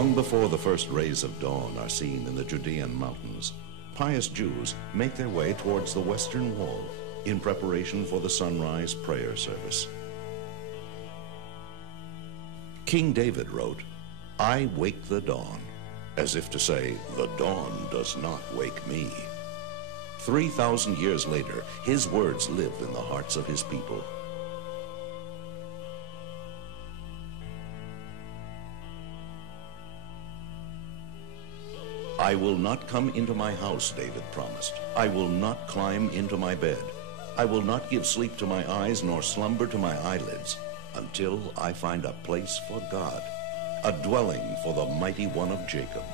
Long before the first rays of dawn are seen in the Judean mountains, pious Jews make their way towards the western wall in preparation for the sunrise prayer service. King David wrote, "I wake the dawn," as if to say, the dawn does not wake me. 3,000 years later, his words live in the hearts of his people. "I will not come into my house," David promised. "I will not climb into my bed. I will not give sleep to my eyes, nor slumber to my eyelids, until I find a place for God, a dwelling for the mighty one of Jacob."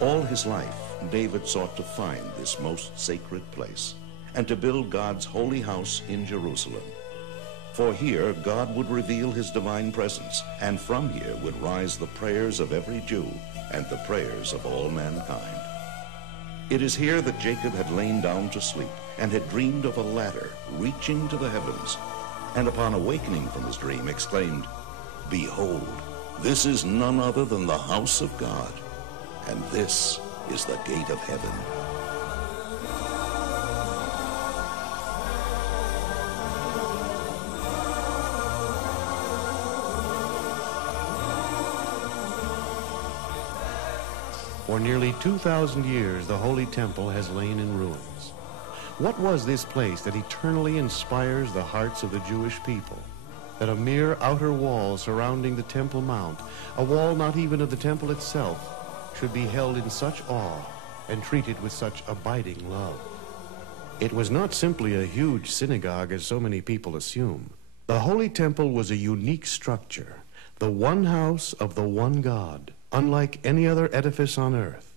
All his life, David sought to find this most sacred place and to build God's holy house in Jerusalem. For here, God would reveal his divine presence, and from here would rise the prayers of every Jew and the prayers of all mankind. It is here that Jacob had lain down to sleep and had dreamed of a ladder reaching to the heavens, and upon awakening from his dream exclaimed, "Behold, this is none other than the house of God, and this is the gate of heaven." For nearly 2,000 years, the Holy Temple has lain in ruins. What was this place that eternally inspires the hearts of the Jewish people? That a mere outer wall surrounding the Temple Mount, a wall not even of the temple itself, should be held in such awe and treated with such abiding love? It was not simply a huge synagogue as so many people assume. The Holy Temple was a unique structure, the one house of the one God, unlike any other edifice on earth.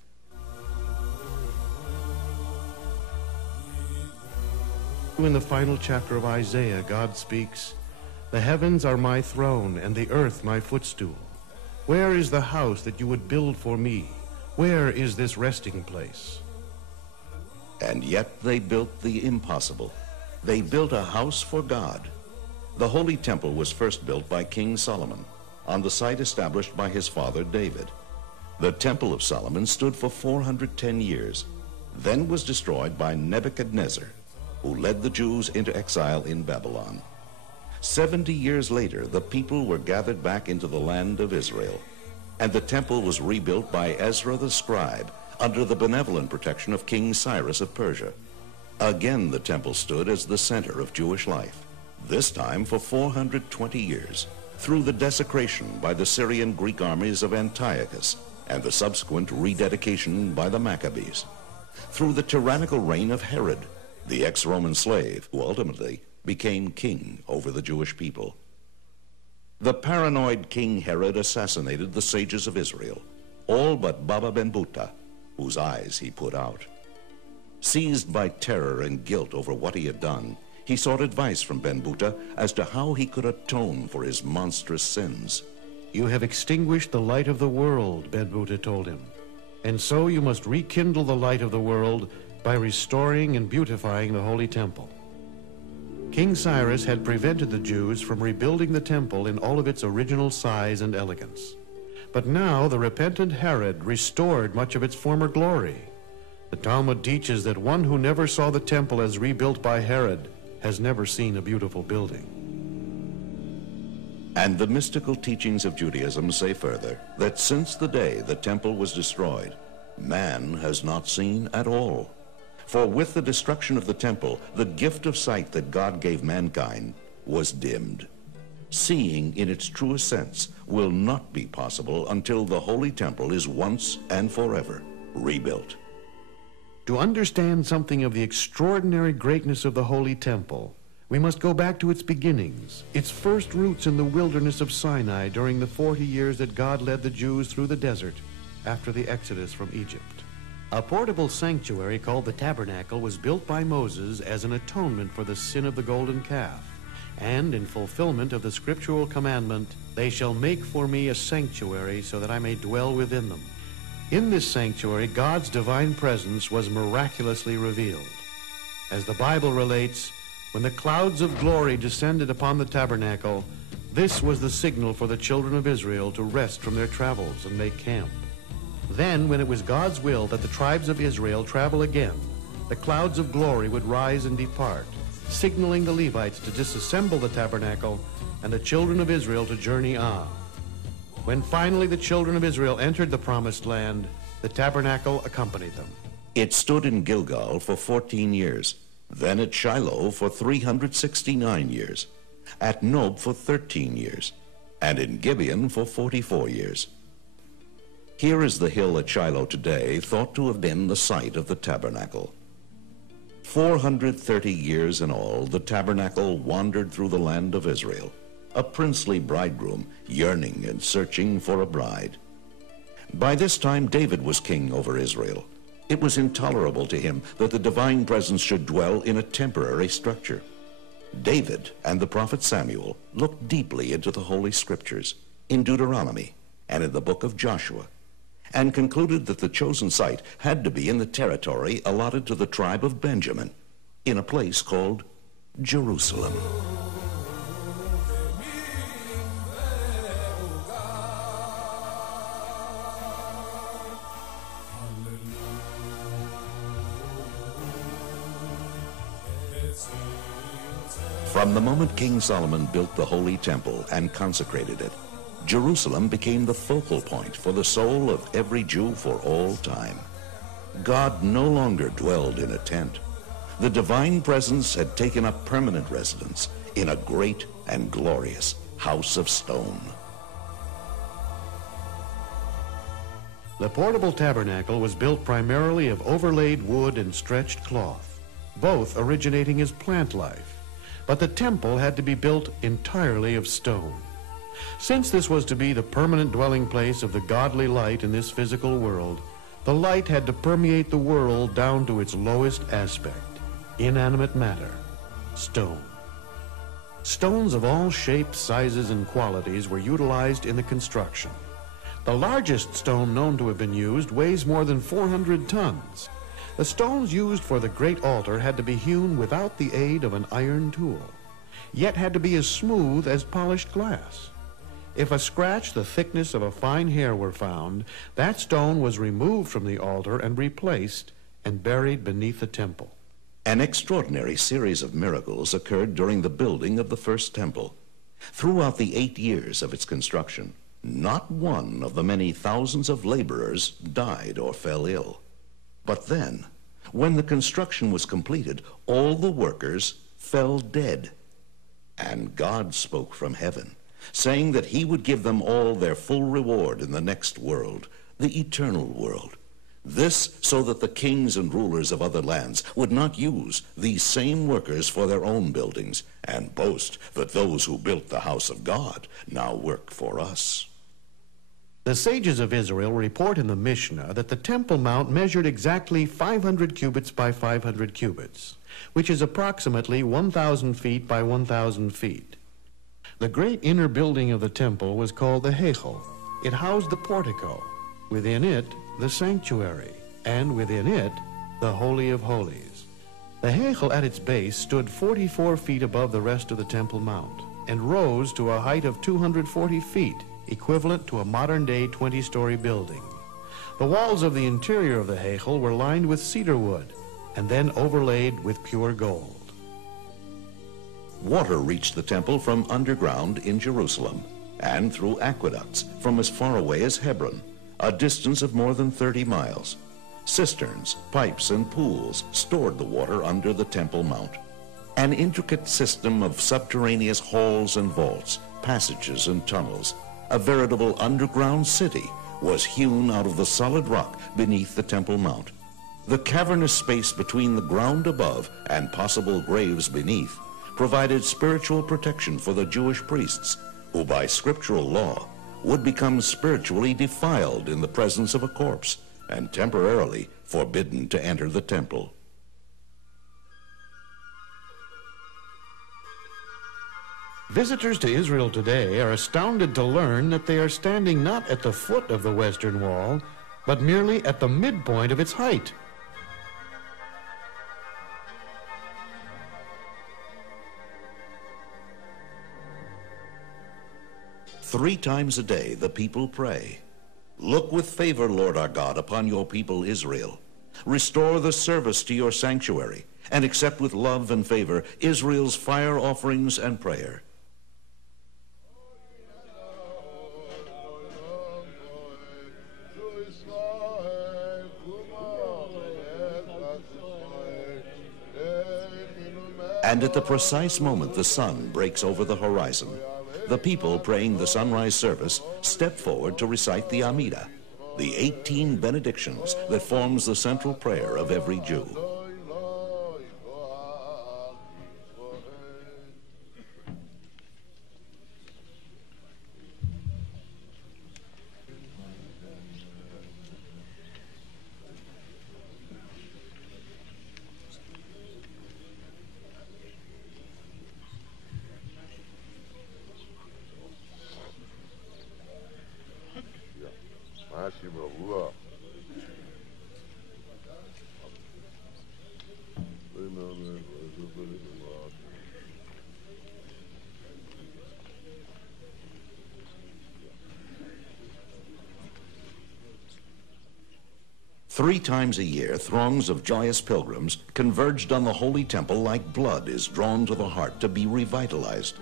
In the final chapter of Isaiah, God speaks, "The heavens are my throne, and the earth my footstool. Where is the house that you would build for me? Where is this resting place?" And yet they built the impossible. They built a house for God. The Holy Temple was first built by King Solomon on the site established by his father David. The Temple of Solomon stood for 410 years, then was destroyed by Nebuchadnezzar, who led the Jews into exile in Babylon. 70 years later, the people were gathered back into the land of Israel, and the temple was rebuilt by Ezra the scribe under the benevolent protection of King Cyrus of Persia. Again, the temple stood as the center of Jewish life, this time for 420 years, through the desecration by the Syrian Greek armies of Antiochus and the subsequent rededication by the Maccabees, through the tyrannical reign of Herod, the ex-Roman slave who ultimately became king over the Jewish people. The paranoid King Herod assassinated the sages of Israel, all but Baba Ben-Buta, whose eyes he put out. Seized by terror and guilt over what he had done, he sought advice from Ben-Buta as to how he could atone for his monstrous sins. "You have extinguished the light of the world," Ben-Buta told him, "and so you must rekindle the light of the world by restoring and beautifying the Holy Temple." King Cyrus had prevented the Jews from rebuilding the temple in all of its original size and elegance. But now the repentant Herod restored much of its former glory. The Talmud teaches that one who never saw the temple as rebuilt by Herod has never seen a beautiful building. And the mystical teachings of Judaism say further that since the day the temple was destroyed, man has not seen at all. For with the destruction of the temple, the gift of sight that God gave mankind was dimmed. Seeing in its truest sense will not be possible until the Holy Temple is once and forever rebuilt. To understand something of the extraordinary greatness of the Holy Temple, we must go back to its beginnings, its first roots in the wilderness of Sinai during the 40 years that God led the Jews through the desert after the Exodus from Egypt. A portable sanctuary called the Tabernacle was built by Moses as an atonement for the sin of the golden calf, and in fulfillment of the scriptural commandment, "They shall make for me a sanctuary so that I may dwell within them." In this sanctuary, God's divine presence was miraculously revealed. As the Bible relates, when the clouds of glory descended upon the tabernacle, This was the signal for the children of Israel to rest from their travels and make camp. Then, when it was God's will that the tribes of Israel travel again, the clouds of glory would rise and depart, signaling the Levites to disassemble the tabernacle and the children of Israel to journey on. When finally the children of Israel entered the promised land, the tabernacle accompanied them. It stood in Gilgal for 14 years, then at Shiloh for 369 years, at Nob for 13 years, and in Gibeon for 44 years. Here is the hill at Shiloh today, thought to have been the site of the tabernacle. 430 years in all, the tabernacle wandered through the land of Israel, a princely bridegroom yearning and searching for a bride. By this time, David was king over Israel. It was intolerable to him that the divine presence should dwell in a temporary structure. David and the prophet Samuel looked deeply into the Holy Scriptures, in Deuteronomy and in the book of Joshua, and concluded that the chosen site had to be in the territory allotted to the tribe of Benjamin, in a place called Jerusalem. From the moment King Solomon built the Holy Temple and consecrated it, Jerusalem became the focal point for the soul of every Jew for all time. God no longer dwelled in a tent. The divine presence had taken up permanent residence in a great and glorious house of stone. The portable tabernacle was built primarily of overlaid wood and stretched cloth, both originating as plant life. But the temple had to be built entirely of stone. Since this was to be the permanent dwelling place of the godly light in this physical world, the light had to permeate the world down to its lowest aspect, inanimate matter, stone. Stones of all shapes, sizes, and qualities were utilized in the construction. The largest stone known to have been used weighs more than 400 tons. The stones used for the great altar had to be hewn without the aid of an iron tool, yet had to be as smooth as polished glass. If a scratch the thickness of a fine hair were found, that stone was removed from the altar and replaced and buried beneath the temple. An extraordinary series of miracles occurred during the building of the first temple. Throughout the 8 years of its construction, not one of the many thousands of laborers died or fell ill. But then, when the construction was completed, all the workers fell dead. And God spoke from heaven, saying that he would give them all their full reward in the next world, the eternal world. This so that the kings and rulers of other lands would not use these same workers for their own buildings and boast that those who built the house of God now work for us. The sages of Israel report in the Mishnah that the Temple Mount measured exactly 500 cubits by 500 cubits, which is approximately 1,000 feet by 1,000 feet. The great inner building of the temple was called the Ahikam. It housed the portico, within it the sanctuary, and within it the Holy of Holies. The Ahikam at its base stood 44 feet above the rest of the Temple Mount and rose to a height of 240 feet, equivalent to a modern-day 20-story building. The walls of the interior of the Ahikam were lined with cedar wood and then overlaid with pure gold. Water reached the temple from underground in Jerusalem and through aqueducts from as far away as Hebron, a distance of more than 30 miles. Cisterns, pipes, and pools stored the water under the Temple Mount. An intricate system of subterraneous halls and vaults, passages and tunnels, a veritable underground city, was hewn out of the solid rock beneath the Temple Mount. The cavernous space between the ground above and possible graves beneath provided spiritual protection for the Jewish priests, who by scriptural law would become spiritually defiled in the presence of a corpse and temporarily forbidden to enter the temple. Visitors to Israel today are astounded to learn that they are standing not at the foot of the Western Wall, but merely at the midpoint of its height. 3 times a day the people pray, "Look with favor, Lord our God, upon your people Israel. Restore the service to your sanctuary, and accept with love and favor Israel's fire offerings and prayer." And at the precise moment the sun breaks over the horizon, the people praying the sunrise service step forward to recite the Amidah, the 18 benedictions that forms the central prayer of every Jew. Three times a year, throngs of joyous pilgrims converged on the holy temple like blood is drawn to the heart to be revitalized.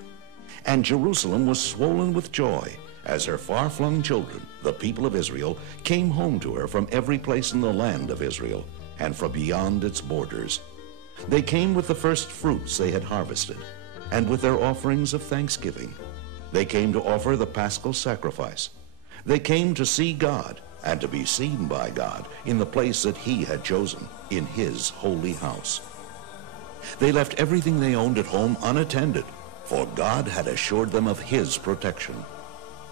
And Jerusalem was swollen with joy as her far-flung children, the people of Israel, came home to her from every place in the land of Israel and from beyond its borders. They came with the first fruits they had harvested and with their offerings of thanksgiving. They came to offer the paschal sacrifice. They came to see God and to be seen by God in the place that he had chosen, in his holy house. They left everything they owned at home unattended, for God had assured them of his protection.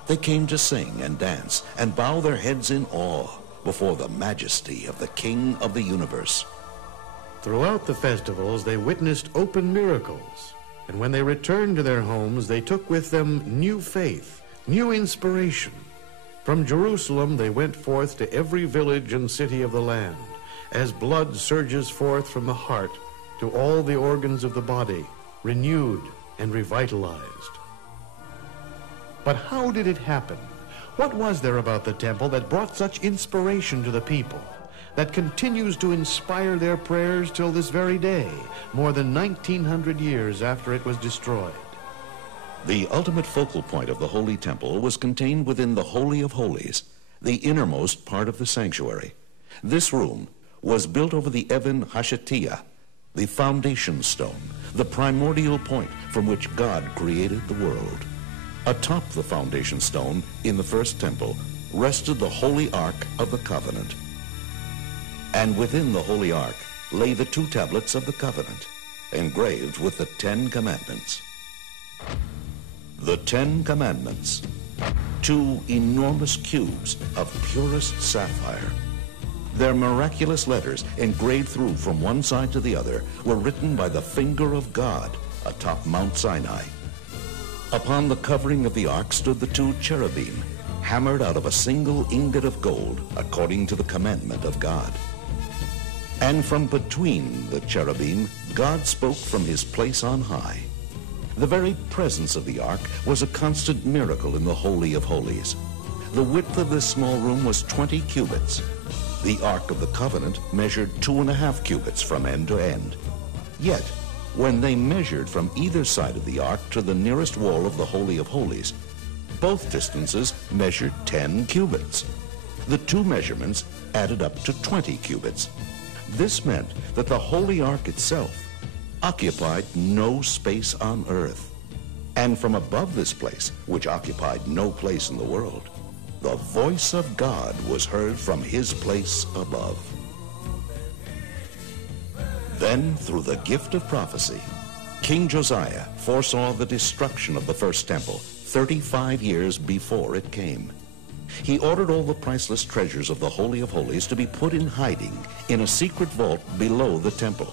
They came to sing and dance and bow their heads in awe before the majesty of the King of the universe. Throughout the festivals, they witnessed open miracles, and when they returned to their homes, they took with them new faith, new inspiration. From Jerusalem they went forth to every village and city of the land, as blood surges forth from the heart to all the organs of the body, renewed and revitalized. But how did it happen? What was there about the temple that brought such inspiration to the people, that continues to inspire their prayers till this very day, more than 1900 years after it was destroyed? The ultimate focal point of the Holy Temple was contained within the Holy of Holies, the innermost part of the sanctuary. This room was built over the Even Hashatiyah, the foundation stone, the primordial point from which God created the world. Atop the foundation stone in the first temple rested the Holy Ark of the Covenant. And within the Holy Ark lay the 2 tablets of the Covenant, engraved with the 10 Commandments. The 10 Commandments, 2 enormous cubes of purest sapphire. Their miraculous letters, engraved through from one side to the other, were written by the finger of God atop Mount Sinai. Upon the covering of the ark stood the 2 cherubim, hammered out of a single ingot of gold, according to the commandment of God. And from between the cherubim, God spoke from his place on high. The very presence of the ark was a constant miracle in the Holy of Holies. The width of this small room was 20 cubits. The Ark of the Covenant measured 2.5 cubits from end to end. Yet, when they measured from either side of the ark to the nearest wall of the Holy of Holies, both distances measured 10 cubits. The 2 measurements added up to 20 cubits. This meant that the Holy Ark itself occupied no space on earth. And from above this place, which occupied no place in the world, the voice of God was heard from his place above. Then, through the gift of prophecy, King Josiah foresaw the destruction of the first temple 35 years before it came. He ordered all the priceless treasures of the Holy of Holies to be put in hiding in a secret vault below the temple.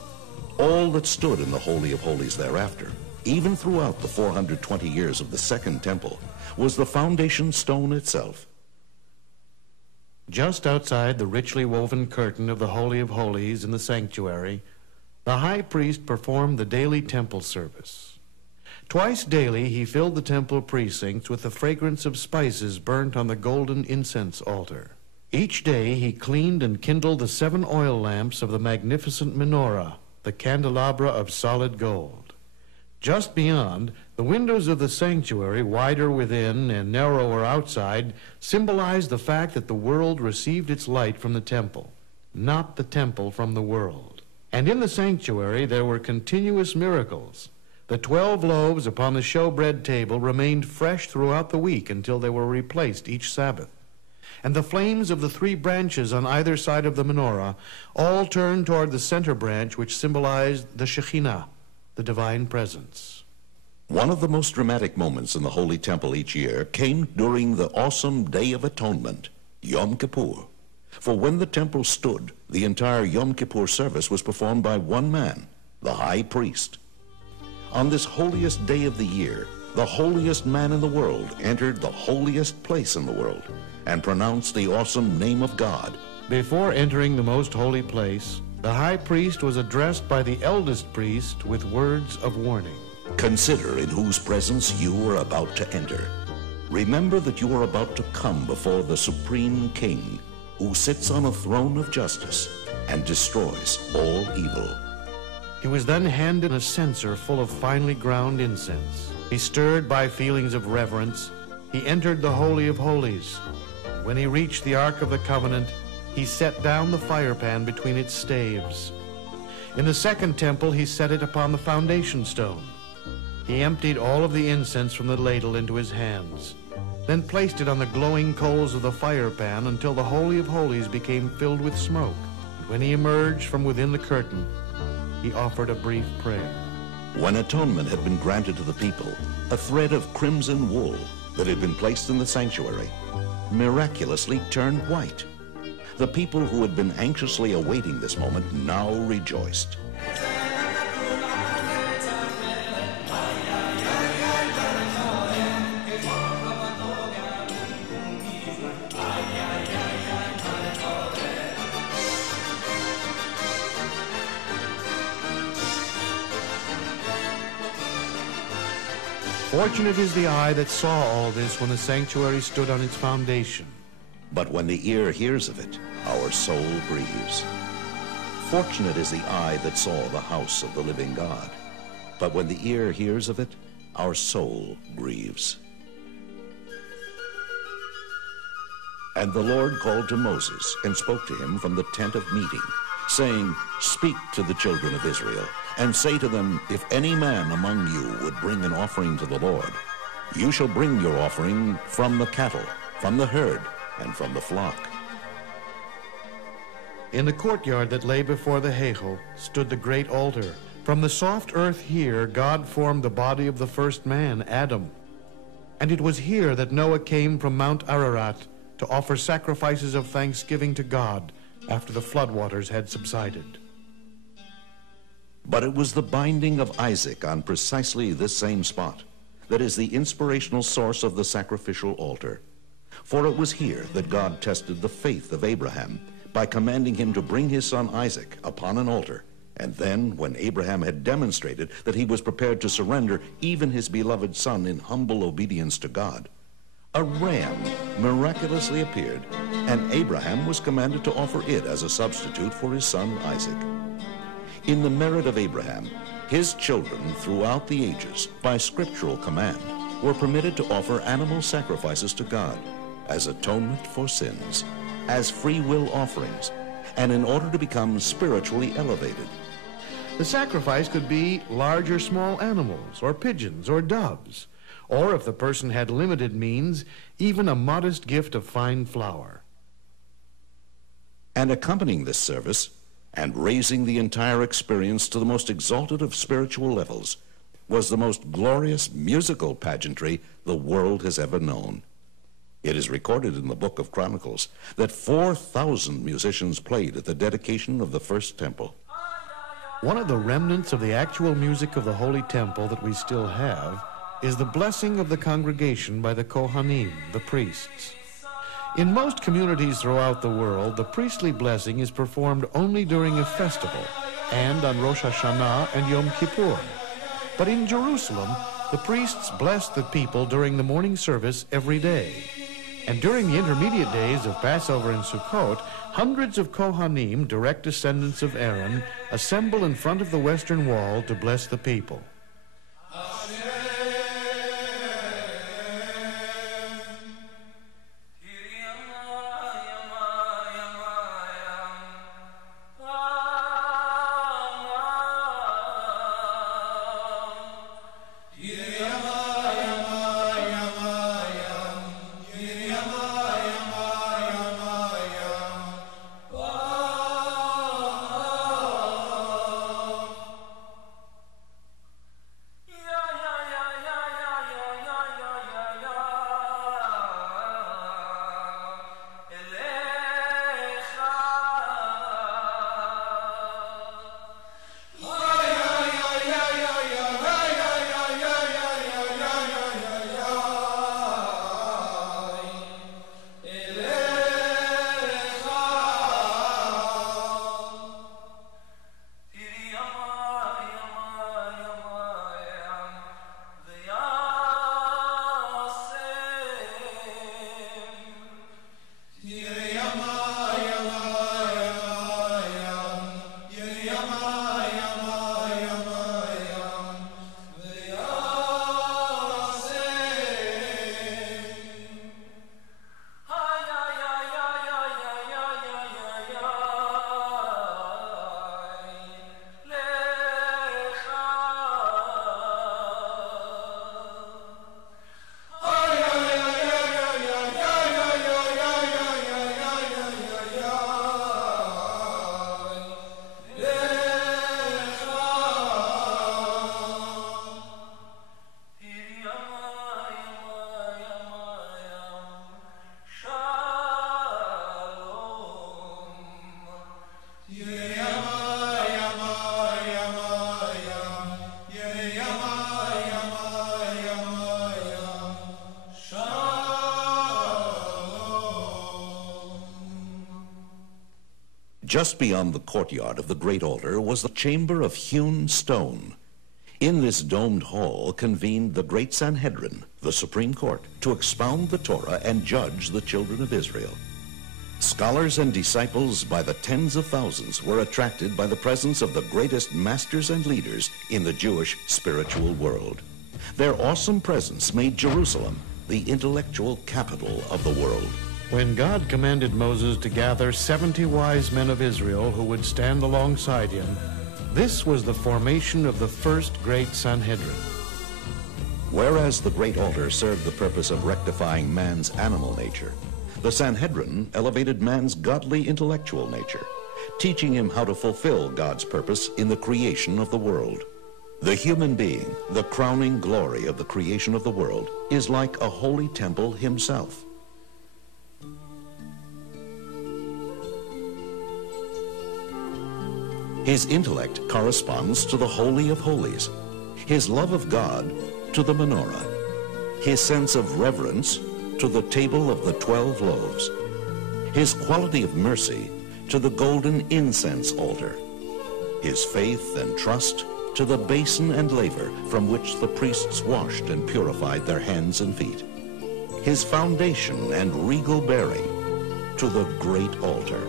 All that stood in the Holy of Holies thereafter, even throughout the 420 years of the Second Temple, was the foundation stone itself. Just outside the richly woven curtain of the Holy of Holies in the sanctuary, the high priest performed the daily temple service. Twice daily he filled the temple precincts with the fragrance of spices burnt on the golden incense altar. Each day he cleaned and kindled the 7 oil lamps of the magnificent menorah, the candelabra of solid gold. Just beyond, the windows of the sanctuary, wider within and narrower outside, symbolized the fact that the world received its light from the temple, not the temple from the world. And in the sanctuary there were continuous miracles. The 12 loaves upon the showbread table remained fresh throughout the week until they were replaced each Sabbath. And the flames of the 3 branches on either side of the menorah all turned toward the center branch, which symbolized the Shekhinah, the divine presence. One of the most dramatic moments in the Holy Temple each year came during the awesome Day of Atonement, Yom Kippur. For when the temple stood, the entire Yom Kippur service was performed by one man, the high priest. On this holiest day of the year, the holiest man in the world entered the holiest place in the world and pronounced the awesome name of God. Before entering the most holy place, the high priest was addressed by the eldest priest with words of warning. Consider in whose presence you are about to enter. Remember that you are about to come before the Supreme King, who sits on a throne of justice and destroys all evil. He was then handed a censer full of finely ground incense. He, stirred by feelings of reverence, he entered the Holy of Holies. When he reached the Ark of the Covenant, he set down the firepan between its staves. In the second temple, he set it upon the foundation stone. He emptied all of the incense from the ladle into his hands, then placed it on the glowing coals of the firepan until the Holy of Holies became filled with smoke. And when he emerged from within the curtain, he offered a brief prayer. When atonement had been granted to the people, a thread of crimson wool that had been placed in the sanctuary miraculously turned white. The people who had been anxiously awaiting this moment now rejoiced. Fortunate is the eye that saw all this when the sanctuary stood on its foundation. But when the ear hears of it, our soul grieves. Fortunate is the eye that saw the house of the living God. But when the ear hears of it, our soul grieves. And the Lord called to Moses and spoke to him from the tent of meeting, saying, Speak to the children of Israel, and say to them, If any man among you would bring an offering to the Lord, you shall bring your offering from the cattle, from the herd, and from the flock. In the courtyard that lay before the Heichal stood the great altar. From the soft earth here, God formed the body of the first man, Adam. And it was here that Noah came from Mount Ararat to offer sacrifices of thanksgiving to God after the floodwaters had subsided. But it was the binding of Isaac on precisely this same spot that is the inspirational source of the sacrificial altar. For it was here that God tested the faith of Abraham by commanding him to bring his son Isaac upon an altar. And then, when Abraham had demonstrated that he was prepared to surrender even his beloved son in humble obedience to God, a ram miraculously appeared, and Abraham was commanded to offer it as a substitute for his son Isaac. In the merit of Abraham, his children throughout the ages, by scriptural command, were permitted to offer animal sacrifices to God as atonement for sins, as free will offerings, and in order to become spiritually elevated. The sacrifice could be large or small animals, or pigeons, or doves, or if the person had limited means, even a modest gift of fine flour. And accompanying this service, and raising the entire experience to the most exalted of spiritual levels, was the most glorious musical pageantry the world has ever known. It is recorded in the book of Chronicles that 4,000 musicians played at the dedication of the first temple. One of the remnants of the actual music of the Holy Temple that we still have is the blessing of the congregation by the Kohanim, the priests. In most communities throughout the world, the priestly blessing is performed only during a festival and on Rosh Hashanah and Yom Kippur. But in Jerusalem, The priests blessed the people during the morning service every day. And during the intermediate days of Passover and Sukkot, hundreds of Kohanim, direct descendants of Aaron, assemble in front of the western wall to bless the people. Just beyond the courtyard of the great altar was the chamber of hewn stone. In this domed hall convened the great Sanhedrin, the Supreme Court, to expound the Torah and judge the children of Israel. Scholars and disciples by the tens of thousands were attracted by the presence of the greatest masters and leaders in the Jewish spiritual world. Their awesome presence made Jerusalem the intellectual capital of the world. When God commanded Moses to gather 70 wise men of Israel who would stand alongside him, this was the formation of the first great Sanhedrin. Whereas the great altar served the purpose of rectifying man's animal nature, the Sanhedrin elevated man's godly intellectual nature, teaching him how to fulfill God's purpose in the creation of the world. The human being, the crowning glory of the creation of the world, is like a holy temple himself. His intellect corresponds to the Holy of Holies, his love of God to the menorah, his sense of reverence to the table of the 12 loaves, his quality of mercy to the golden incense altar, his faith and trust to the basin and laver from which the priests washed and purified their hands and feet, his foundation and regal bearing to the great altar.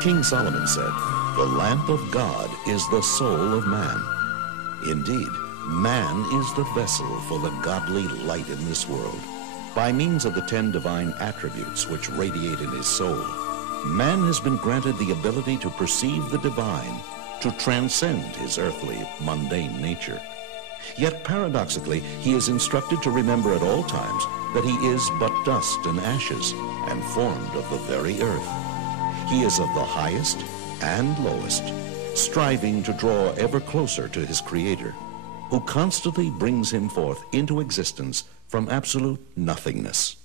King Solomon said, "The lamp of God is the soul of man." Indeed, man is the vessel for the godly light in this world. By means of the 10 divine attributes which radiate in his soul, man has been granted the ability to perceive the divine to transcend his earthly, mundane nature. Yet paradoxically, he is instructed to remember at all times that he is but dust and ashes, and formed of the very earth. He is of the highest and lowest, striving to draw ever closer to his Creator, who constantly brings him forth into existence from absolute nothingness.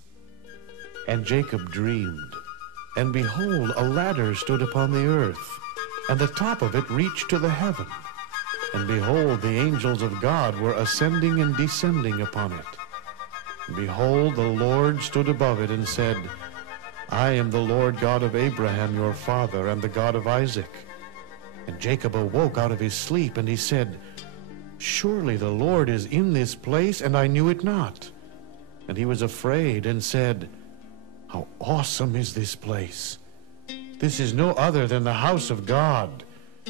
And Jacob dreamed, and behold, a ladder stood upon the earth, and the top of it reached to the heaven. And behold, the angels of God were ascending and descending upon it. And behold, the Lord stood above it and said, I am the Lord God of Abraham your father, and the God of Isaac. And Jacob awoke out of his sleep, and he said, Surely the Lord is in this place, and I knew it not. And he was afraid, and said, How awesome is this place! This is no other than the house of God,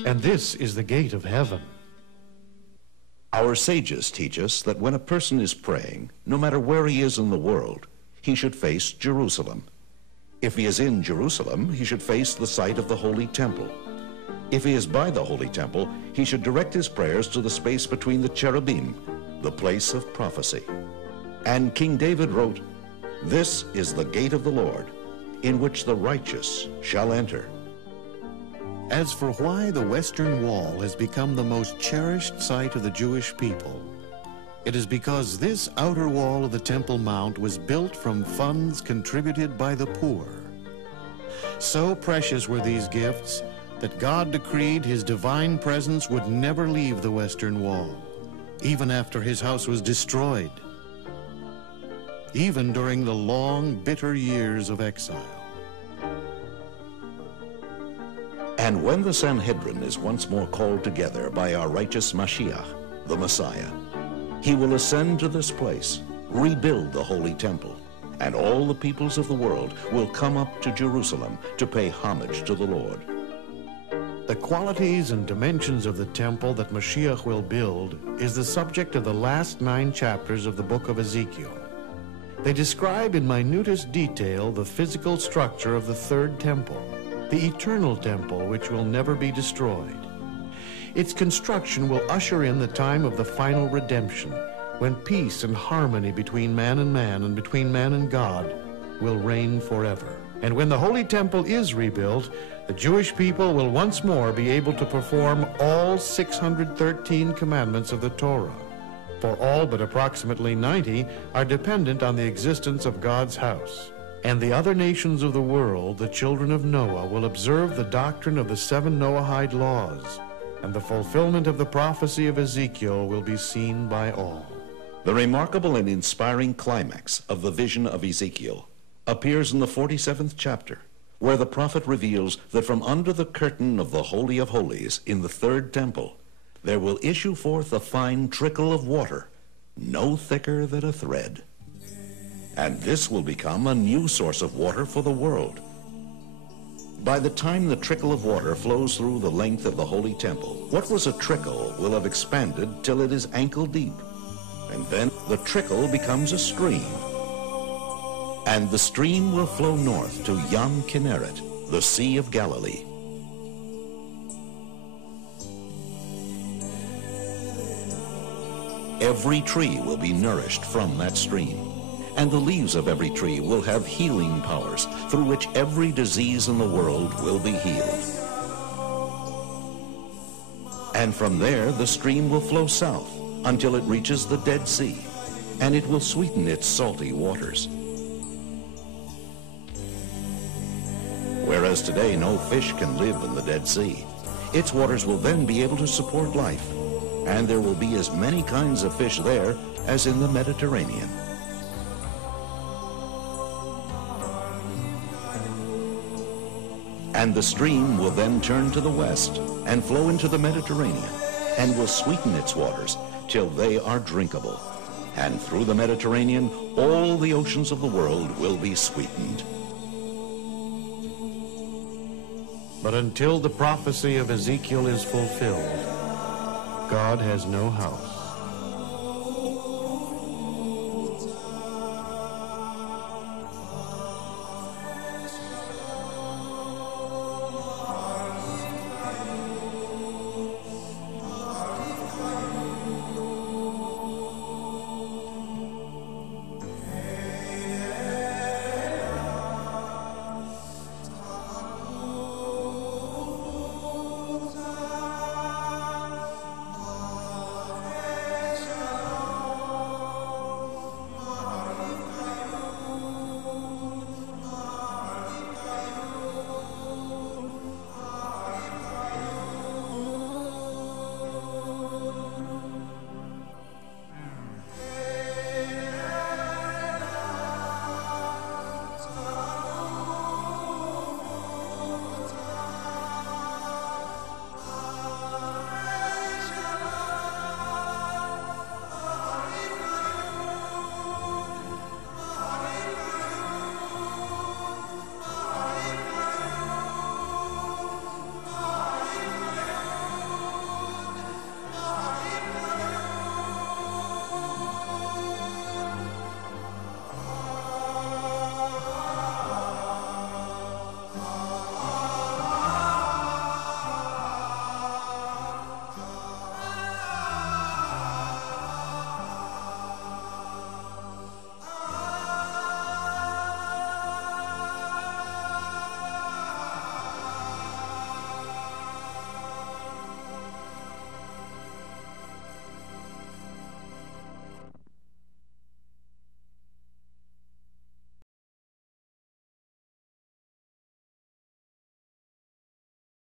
and this is the gate of heaven. Our sages teach us that when a person is praying, no matter where he is in the world, he should face Jerusalem. If he is in Jerusalem, he should face the site of the Holy Temple. If he is by the Holy Temple, he should direct his prayers to the space between the cherubim, the place of prophecy. And King David wrote, This is the gate of the Lord, in which the righteous shall enter. As for why the Western Wall has become the most cherished site of the Jewish people, it is because this outer wall of the Temple Mount was built from funds contributed by the poor. So precious were these gifts that God decreed his divine presence would never leave the Western Wall, even after his house was destroyed, even during the long, bitter years of exile. And when the Sanhedrin is once more called together by our righteous Mashiach, the Messiah, he will ascend to this place, rebuild the Holy Temple, and all the peoples of the world will come up to Jerusalem to pay homage to the Lord. The qualities and dimensions of the temple that Mashiach will build is the subject of the last 9 chapters of the book of Ezekiel. They describe in minutest detail the physical structure of the third temple, the eternal temple which will never be destroyed. Its construction will usher in the time of the final redemption, when peace and harmony between man and between man and God will reign forever. And when the Holy Temple is rebuilt, the Jewish people will once more be able to perform all 613 commandments of the Torah, for all but approximately 90 are dependent on the existence of God's house. And the other nations of the world, the children of Noah, will observe the doctrine of the 7 Noahide laws, and the fulfillment of the prophecy of Ezekiel will be seen by all. The remarkable and inspiring climax of the vision of Ezekiel appears in the 47th chapter, where the prophet reveals that from under the curtain of the Holy of Holies in the third temple, there will issue forth a fine trickle of water, no thicker than a thread. And this will become a new source of water for the world. By the time the trickle of water flows through the length of the Holy Temple, what was a trickle will have expanded till it is ankle deep. And then the trickle becomes a stream. And the stream will flow north to Yam Kinneret, the Sea of Galilee. Every tree will be nourished from that stream, and the leaves of every tree will have healing powers through which every disease in the world will be healed. And from there the stream will flow south until it reaches the Dead Sea, and it will sweeten its salty waters. Whereas today no fish can live in the Dead Sea, its waters will then be able to support life, and there will be as many kinds of fish there as in the Mediterranean. And the stream will then turn to the west and flow into the Mediterranean, and will sweeten its waters till they are drinkable. And through the Mediterranean, all the oceans of the world will be sweetened. But until the prophecy of Ezekiel is fulfilled, God has no house.